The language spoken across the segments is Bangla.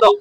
সম্পাদক।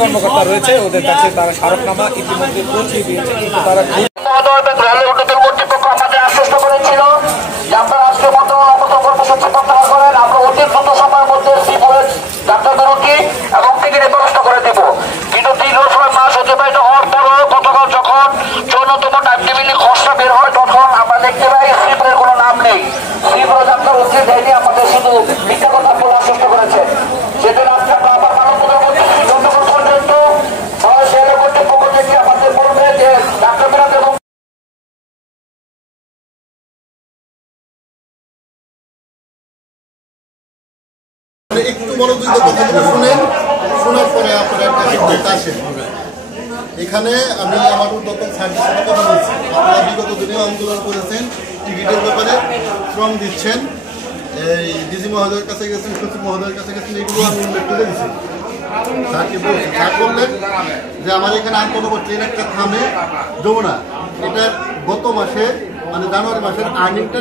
কর্মকর্তা রয়েছে, ওদের কাছে তারা স্মারকনামা ইতিমধ্যে পৌঁছে দিয়েছে, কিন্তু তারা কর্তৃপক্ষ আমাদের আশ্বস্ত করেছিল যে আপনারা আজকের মতো কর্মসূচি প্রত্যাহার করেন, আমরা অতি দ্রুত সময়ের মধ্যে ডাক্তারদের রুটি এবং টিকিটের ব্যবস্থা করে দেব। কিন্তু দীর্ঘ 6 মাস অতিবাহিত হওয়ার পরও গতকাল যখন 14তম টাইম টেবিলে খসড়া বের হয় তখন আমরা দেখতে পাই স্লিপের কোনো নাম নেই। স্লিপের যাত্রার উচিত হয়নি, আমাদের শুধু মিথ্যা কথা বলে আশ্বস্ত করেছে। সেদিন আজকে আমরা আবার মানবতার করতেছি যতক্ষণ পর্যন্ত কর্তৃপক্ষ থেকে আমাদের বলবে যে ডাক্তাররা এবং একটু মনোযোগ কথাগুলো শুনেন, শোনার পরে আপনারা একটা সিদ্ধান্ত আসেন। এখানে আমি আমার উদ্যোক্তা সার্ভিসের সাথে কথা বলছি। আপনারা বিগত দিনে আন্দোলন করেছেন, টিকিটের ব্যাপারে শ্রম দিচ্ছেন, এই ডিজি মহোদয়ের কাছে গেছেন, সচিব মহোদয়ের কাছে গেছেন, এগুলো আমি উল্লেখ করে দিচ্ছি। স্যারকে বলছি, স্যার বললেন যে আমার এখানে আর কোনো ট্রেন একটা থামে যমুনা, এটার গত মাসে মানে জানুয়ারি মাসের আর্নিংটা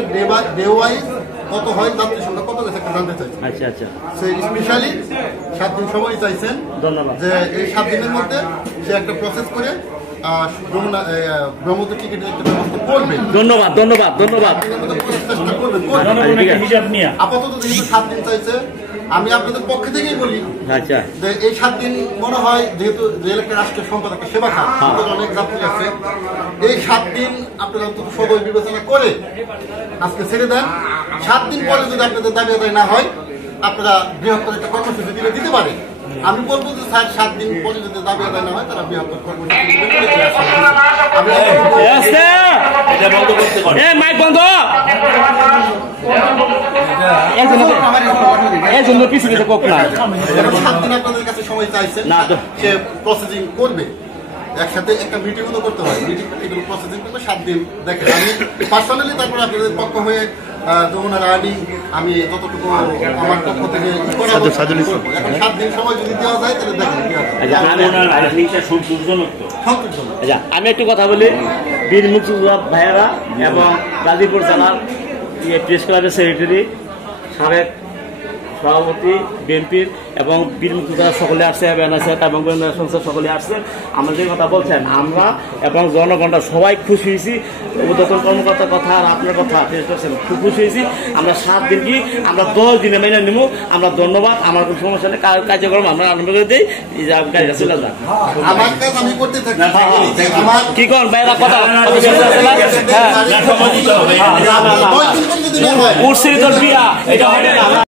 ডে ওয়াইজ কত হয়, যাত্রী সংখ্যা কত গেছে জানতে চাইছেন। আচ্ছা আচ্ছা, সে স্পেশালি 7 দিন সময় চাইছেন, ধন্যবাদ। যে এই 7 দিনের মধ্যে সে একটা প্রসেস করে ব্রহ্মপুত্র টিকিটের একটা ব্যবস্থা করবে। ধন্যবাদ ধন্যবাদ ধন্যবাদ। চেষ্টা করবেন। আপাতত যেহেতু 7 দিন চাইছে, আমি আপনাদের পক্ষ থেকেই বলি আচ্ছা যে এই 7 দিন মনে হয় যেহেতু রেল একটা রাষ্ট্রের সম্পদ, একটা সেবা খাত, অনেক যাত্রী আছে, এই 7 দিন আপনারা অন্তত সদয় বিবেচনা করে আজকে ছেড়ে দেন। 7 দিন পরে যদি আপনাদের দাবি আদায় না হয়, আপনারা বৃহত্তর একটা কর্মসূচি দিতে পারেন। আমি বলবো যে স্যার 7 দিন পরে যদি দাবি আদায় না হয়, তারা বৃহত্তর কর্মসূচি মাইক বন্ধ। আপনাদের কাছে সময় চাইছেন, সে প্রসেসিং করবে, একসাথে একটা মিটিং করতে হয়, মিটিং এগুলো প্রসেসিং করবে 7 দিন। দেখেন আমি পার্সোনালি তারপরে আপনাদের পক্ষ হয়ে যমুনার আর্নিং আমি যতটুকু আমার পক্ষ থেকে এখন 7 দিন সময় যদি দেওয়া যায় তাহলে দেখেন আচ্ছা, আমি একটু কথা বলি। বীর মুক্তিযোদ্ধা ভাইয়েরা এবং গাজীপুর জেলার প্রেস ক্লাবের সেক্রেটারি, সাবেক সভাপতি বিএনপির এবং বীর মুক্তিযোদ্ধা সকলে আসছে, এবং সংসদ সকলে আসছে। আমাদের কথা বলছেন আমরা এবং জনগণরা সবাই খুশি হয়েছি। উদ্যোতন কর্মকর্তার কথা আর আপনার কথা খুব খুশি হয়েছি। আমরা 7 দিন কি আমরা 10 দিনে মেনে নিব। আমরা ধন্যবাদ, আমার কোনো সমস্যা নেই, কার্যক্রম আমরা আরম্ভ করে দিই। গাড়িটা চলে যান, কি করেন ভাইরা কথা উঠছে তোর বিয়া এটা